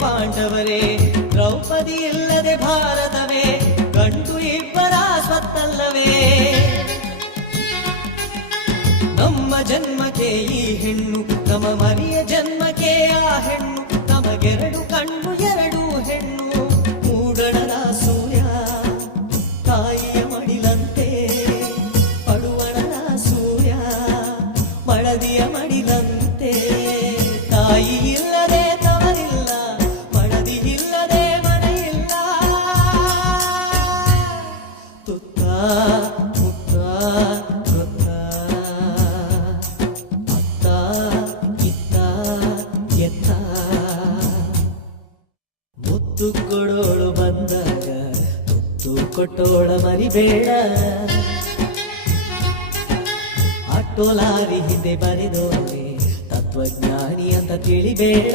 ಪಾಂಡವರೇ, ದ್ರೌಪದಿ ಇಲ್ಲದೆ ಭಾರತವೇ, ಗಂಡು ಇಬ್ಬರ ಸ್ವತ್ತಲ್ಲವೇ. ನಮ್ಮ ಜನ್ಮಕ್ಕೆ ಈ ಹೆಣ್ಣು, ನಮ್ಮ ಮರಿಯ ಜನ್ಮಕ್ಕೆ ಆ ಹೆಣ್ಣು, ನಮಗೆರಡು ಕಣ್ಣು ಎರಡು ಹೆಣ್ಣು. ಮೂಡಣನ ಸೂರ್ಯ ತಾಯಿಯ ಮಡಿಲಂತೆ, ಪಡುವಣನ ಸೂರ್ಯ ಮಳದಿಯ ಮಡಿಲಂತೆ. ತಾಯಿ ಇಲ್ಲದೆ ತವರಿಲ್ಲ, ಮಡದಿ ಇಲ್ಲದೆ ಮನೆಯಿಲ್ಲ. ತುತ್ತ ಮುತ್ತ ಗೊತ್ತ, ಅತ್ತ ಇತ್ತ ಎತ್ತ. ಮುತ್ತು ಕೊಡೋಳು ಬಂದಾಗ ತುತ್ತು ಕೊಟ್ಟೋಳ ಮರಿಬೇಡ. ಆಟೋಲಾರಿ ಹಿಂದೆ ಬರೆದೋರೆ ತತ್ವಜ್ಞಾನಿ ಅಂತ ತಿಳಿಬೇಡ.